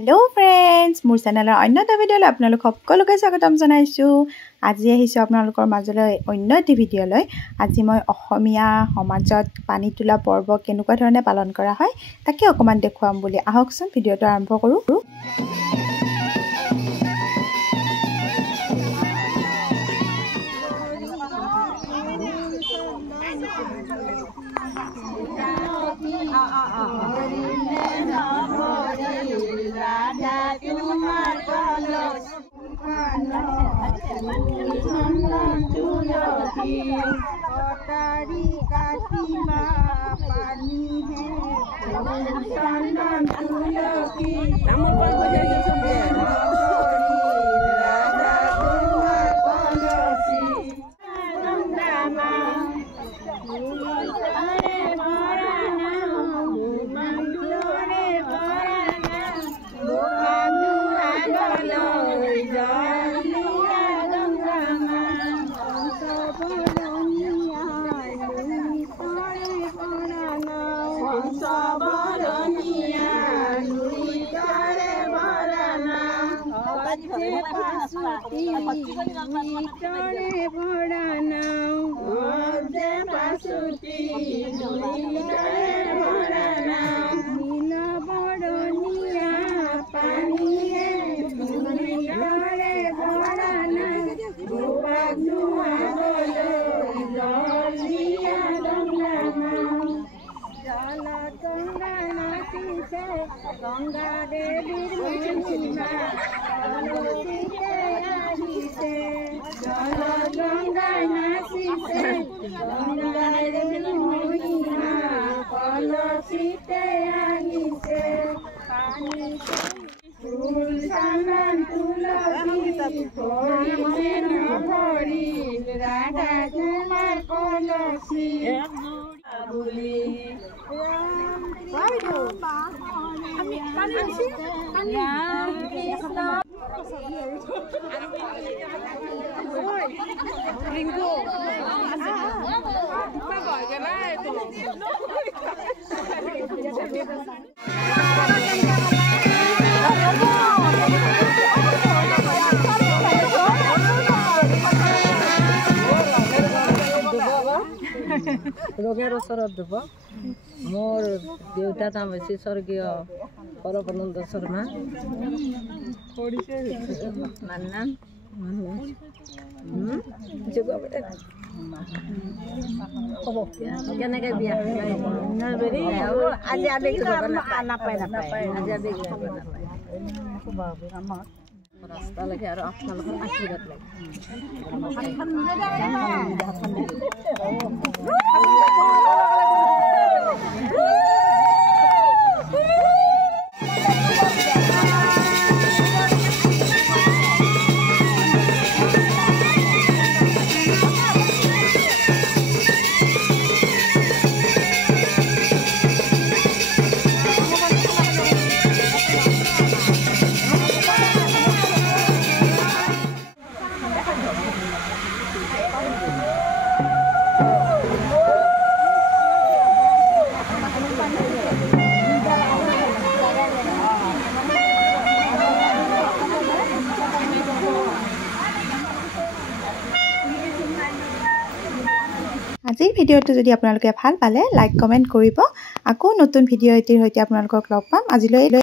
Hello friends मोर चेनेলৰ অন্য এটা ভিডিঅলৈ আপোনালোক সকলোকে স্বাগতম জনাইছো। আজি আহিছো আপোনালোকৰ মাজলৈ অন্য এটা ভিডিঅলৈ। আজি মই অসমীয়া সমাজত পানী তোলা পৰ্ব কেনেকুৱা ধৰণে পালন কৰা হয় তাকে অকমান দেখুৱাম বুলি আহকচোন ভিডিঅটো আৰম্ভ কৰো। गंगा देवी महिमा कलसीते आदिते जल गंगा नासीते गंगा देवी महिमा कलसीते आदिते पानी फूल सामान तुलसी भोरी न भोरी राधा कुमार कलसी बुली Ringo. Ba gọi cái này. रोगेर शरद देव मोर देवता नाम है स्वर्गीय परमानंद शर्मा मानना কেনেকে বিয়া আজি আবেগ নাপায় আজি আবেগ নাপায় रास्ता लगे और आपनालोকৰ आशीर्वाद লাগে আজিৰ ভিডিঅটো যদি আপোনালোকে ভাল পালে লাইক কমেন্ট কৰিব আকৌ নতুন ভিডিঅ' এটিৰ সৈতে আপোনালোকক লগ পাম আজিলৈ